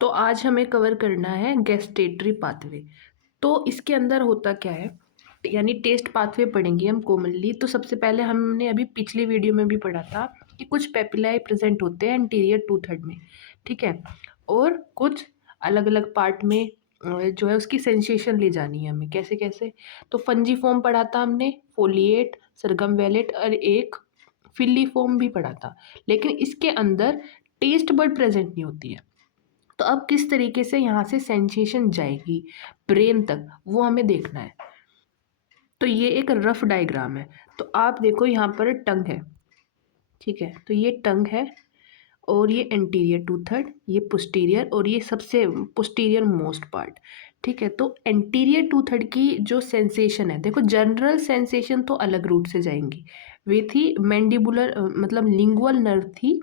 तो आज हमें कवर करना है गैस्टेटरी पाथवे। तो इसके अंदर होता क्या है, यानी टेस्ट पाथवे पढ़ेंगे हम कॉमनली। तो सबसे पहले हमने अभी पिछली वीडियो में भी पढ़ा था कि कुछ पेपिलाई प्रेजेंट होते हैं एंटीरियर टू थर्ड में, ठीक है, और कुछ अलग अलग पार्ट में जो है उसकी सेंसेशन ले जानी है हमें, कैसे कैसे। तो फंजी फॉर्म पढ़ा था हमने, फोलिएट, सरगम वेलेट, और एक फिली फॉर्म भी पढ़ा था। लेकिन इसके अंदर टेस्ट बर्ड प्रेजेंट नहीं होती है। तो अब किस तरीके से यहाँ से सेंसेशन जाएगी ब्रेन तक, वो हमें देखना है। तो ये एक रफ डायग्राम है। तो आप देखो यहाँ पर टंग है, ठीक है, तो ये टंग है और ये एंटीरियर टू थर्ड, ये पोस्टीरियर, और ये सबसे पोस्टीरियर मोस्ट पार्ट, ठीक है। तो एंटीरियर टू थर्ड की जो सेंसेशन है, देखो जनरल सेंसेशन तो अलग रूट से जाएंगी। वे थी मैंडिबुलर, मतलब लिंगुअल नर्व थी,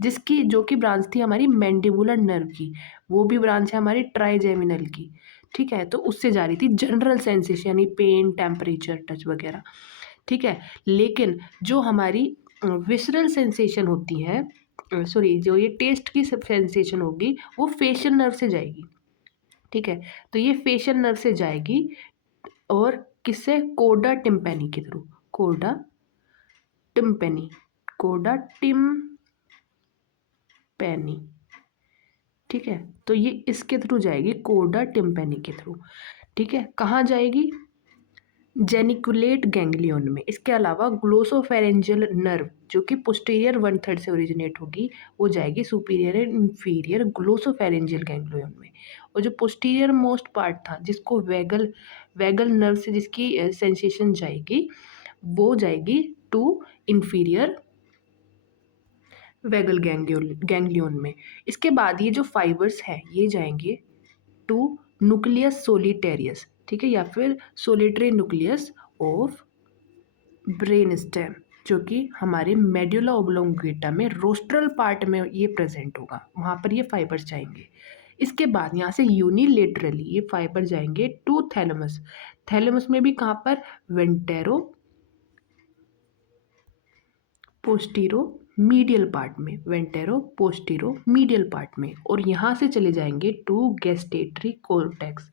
जिसकी जो कि ब्रांच थी हमारी मैंडिबुलर नर्व की। वो भी ब्रांच है हमारी ट्राइजेमिनल की, ठीक है। तो उससे जा रही थी जनरल सेंसेशन, यानी पेन, टेम्परेचर, टच वगैरह, ठीक है। लेकिन जो हमारी विसरल सेंसेशन होती है, सॉरी, जो ये टेस्ट की सेंसेशन होगी वो फेशियल नर्व से जाएगी, ठीक है। तो ये फेशियल नर्व से जाएगी, और किससे? कोडा टिम्पैनी के थ्रू, कोडा टिम्पैनी, कोडा टिम्पैनी, ठीक है। तो ये इसके थ्रू जाएगी, कोडा टिम्पैनी के थ्रू, ठीक है। कहाँ जाएगी? जेनिकुलेट गैंग्लियन में। इसके अलावा ग्लोसोफेरेंजियल नर्व, जो कि पोस्टीरियर वन थर्ड से ओरिजिनेट होगी, वो जाएगी superior and inferior glossopharyngeal ganglion में। और जो पोस्टीरियर मोस्ट पार्ट था, जिसको वैगल वैगल नर्व से जिसकी सेंसेशन जाएगी, वो जाएगी टू इंफीरियर वैगल गैंग्लियन में। इसके बाद ये जो फाइबर्स हैं ये जाएंगे टू न्यूक्लियस सोलिटेरियस, ठीक है, या फिर solitary nucleus of brain stem, जो कि हमारे मेडुला ओब्लोंगेटा में रोस्ट्रल पार्ट में ये प्रेजेंट होगा, वहाँ पर ये फाइबर्स जाएंगे। इसके बाद यहाँ से यूनिलेटरली ये फाइबर जाएंगे टू थैलेमस। थैलेमस में भी कहाँ पर? वेंटेरो पोस्टीरो मीडियल पार्ट में, वेंटेरो पोस्टीरो मीडियल पार्ट में। और यहाँ से चले जाएंगे टू गैस्टेटरी कोर्टेक्स,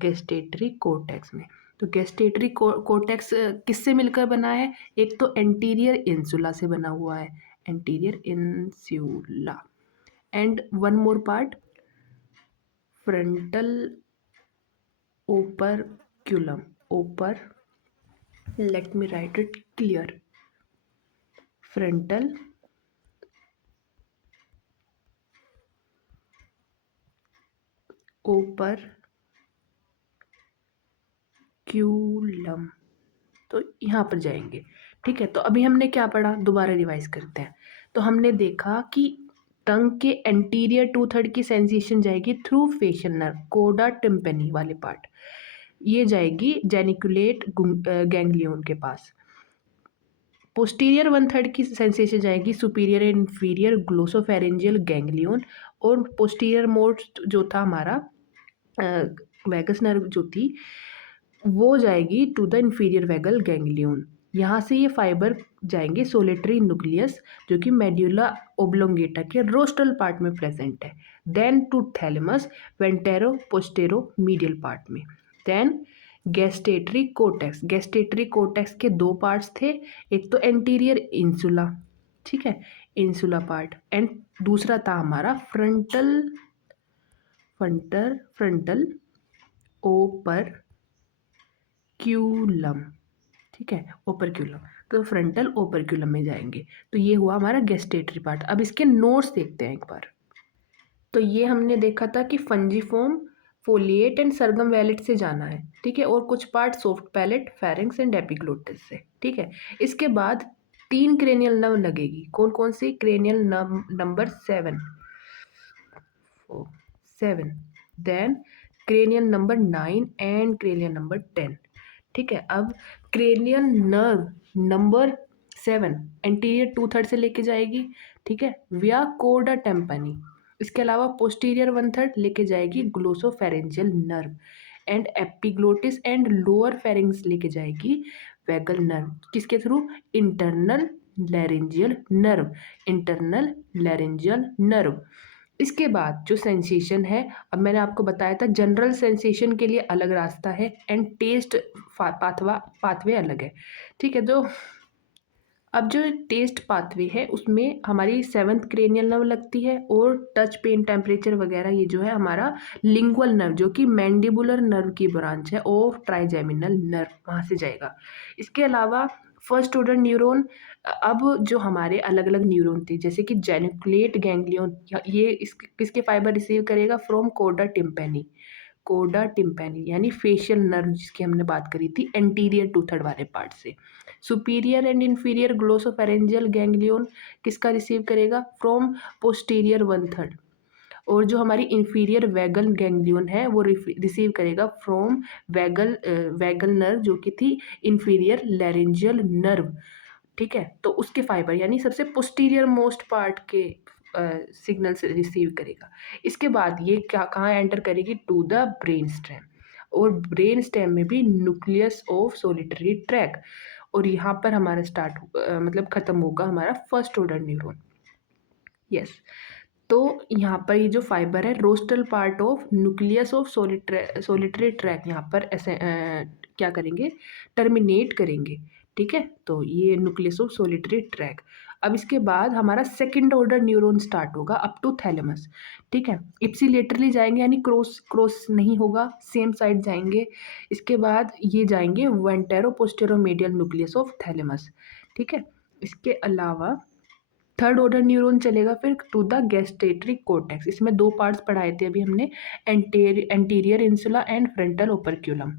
गैस्टेटरी कोर्टेक्स में। तो गैस्टेटरी कोर्टेक्स किससे मिलकर बना है? एक तो एंटीरियर इंसुला से बना हुआ है, anterior insula, and one more part frontal operculum, oper, let me write it clear, frontal operculum. तो यहाँ पर जाएंगे, ठीक है। तो अभी हमने क्या पढ़ा, दोबारा रिवाइज करते हैं। तो हमने देखा कि टंग के एंटीरियर टू थर्ड की सेंसेशन जाएगी थ्रू फेशियल नर्व, कोडा टिम्पेनी वाले पार्ट, ये जाएगी जेनिकुलेट गैंग्लियन के पास। पोस्टीरियर वन थर्ड की सेंसेशन जाएगी superior and inferior glossopharyngeal ganglion, और पोस्टीरियर मोस्ट जो था हमारा वैगस नर्व जो थी, वो जाएगी to the inferior vagal ganglion. यहाँ से ये फाइबर जाएंगे सोलिटरी न्यूक्लियस, जो कि मेड्यूला ओब्लोंगेटा के रोस्ट्रल पार्ट में प्रेजेंट है, then to thalamus, वेंटेरो postero medial part में, देन गैस्टेटरी कोर्टेक्स। गैस्टेटरी कोर्टेक्स के दो पार्ट्स थे, एक तो एंटीरियर इंसुला, ठीक है, इंसुला पार्ट, एंड दूसरा था हमारा फ्रंटल ओपर क्यूलम, ठीक है, ओपरक्यूलम। तो फ्रंटल ओपरक्यूलम में जाएंगे। तो ये हुआ हमारा गैस्टेटरी पार्ट। अब इसके नोट्स देखते हैं एक बार। तो ये हमने देखा था कि फंजीफॉर्म, फोलिएट एंड सरगम वैलेट से जाना है, ठीक है, और कुछ part soft palate, pharynx and epiglottis से, ठीक है। इसके बाद 3 क्रेनियल नर्व लगेगी, कौन कौन सी? Cranial number 7, then cranial number 9 and cranial number 10, ठीक है। अब cranial nerve number 7 anterior to third से लेके जाएगी, ठीक है, विया कोडा टेम्पनी। इसके अलावा पोस्टीरियर वन थर्ड लेके जाएगी glossopharyngeal nerve, and epiglottis and lower pharynx लेके जाएगी वैगल नर्व, किसके through? Internal laryngeal nerve, internal laryngeal nerve. इसके बाद जो सेंसेशन है, अब मैंने आपको बताया था जनरल सेंसेशन के लिए अलग रास्ता है एंड टेस्ट पाथवे अलग है, ठीक है। तो अब जो टेस्ट पाथवे है उसमें हमारी सेवंथ क्रेनियल नर्व लगती है और टच पेन टेम्परेचर वगैरह ये जो है हमारा लिंगुअल नर्व जो कि मैंडिबुलर नर्व की ब्रांच है और ट्राइजेमिनल नर्व वहाँ से जाएगा। इसके अलावा फर्स्ट ऑर्डर न्यूरॉन, अब जो हमारे अलग अलग न्यूरॉन थे जैसे कि जेनिकुलेट गैंग्लियन, ये किसके फाइबर रिसीव करेगा फ्रॉम कोडा टिम्पैनी। कोडा टिम्पैनी यानी फेशियल नर्व जिसकी हमने बात करी थी एंटीरियर टू थर्ड वाले पार्ट से। Superior and inferior glossopharyngeal ganglion किसका रिसीव करेगा फ्रॉम पोस्टीरियर वन थर्ड। और जो हमारी इंफीरियर वैगल गैंग्लियन है वो रिसीव करेगा फ्रॉम वैगल नर्व जो कि थी इंफीरियर लैरेंजियल नर्व, ठीक है। तो उसके फाइबर यानी सबसे पोस्टीरियर मोस्ट पार्ट के सिग्नल से रिसीव करेगा। इसके बाद ये क्या कहाँ एंटर करेगी टू द ब्रेन स्टेम, और ब्रेन स्टेम में भी न्यूक्लियस ऑफ सोलिटरी ट्रैक, और यहाँ पर हमारा मतलब ख़त्म होगा हमारा फर्स्ट ऑर्डर न्यूरॉन। यस, तो यहाँ पर ये जो फाइबर है rostral part of nucleus of solitary tract यहाँ पर ऐसे क्या करेंगे टर्मिनेट करेंगे, ठीक है। तो ये न्यूक्लियस ऑफ सोलिटरी ट्रैक। अब इसके बाद हमारा सेकंड ऑर्डर न्यूरॉन स्टार्ट होगा अप टू थैलेमस, ठीक है। इप्सिलेटरली जाएंगे यानी क्रॉस क्रॉस नहीं होगा, सेम साइड जाएंगे। इसके बाद ये जाएंगे वेंटेरो पोस्टेरोमेडियल न्यूक्लियस ऑफ थैलेमस, ठीक है। इसके अलावा थर्ड ऑर्डर न्यूरॉन चलेगा फिर टू द गैस्टेटरी कोर्टेक्स। इसमें दो पार्ट्स पढ़ाए थे अभी हमने, anterior insula and frontal operculum,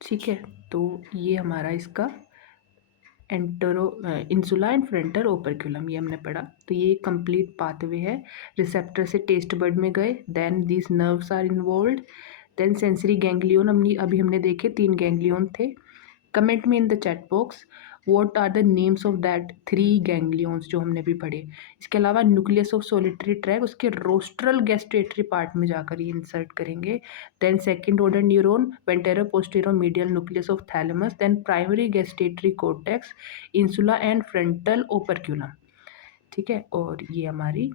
ठीक है। तो ये हमारा इसका antero insula and frontal operculum ये हमने पढ़ा। तो ये कंप्लीट पाथवे है, रिसेप्टर से टेस्ट बड में गए, then this nerves are involved, then sensory ganglion अभी हमने देखे 3 गैंग्लियन थे। कमेंट में in the chat box what are the names of that 3 ganglions जो हमने भी पढ़े। इसके अलावा न्यूक्लियस ऑफ सोलिटरी ट्रैक उसके रोस्ट्रल गैस्ट्रेटरी पार्ट में जाकर ये इंसर्ट करेंगे। Then second order neuron ventro postero medial nucleus of thalamus, then primary gustatory cortex, insula and frontal operculum, ठीक है। और ये हमारी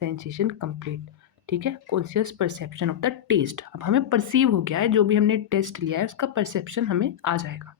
सेंसेशन कंप्लीट, ठीक है। Conscious perception of the taste, अब हमें परसीव हो गया है जो भी हमने टेस्ट लिया है उसका परसेप्शन हमें आ जाएगा।